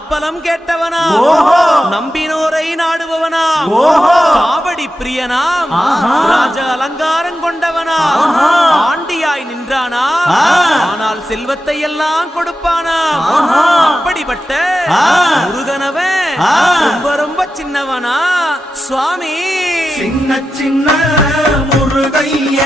ஞானப்பலம் கேட்டவனா நம்பினோரை நாடுபவனா காவடி பிரியனாம் ராஜ அலங்காரம் கொண்டவனா ஆண்டியாய் நின்றானா ஆனால் செல்வத்தை எல்லாம் கொடுப்பானா அப்படிப்பட்ட முருகனவன் ரொம்ப ரொம்ப சின்னவனா சுவாமி சின்ன சின்ன முருகைய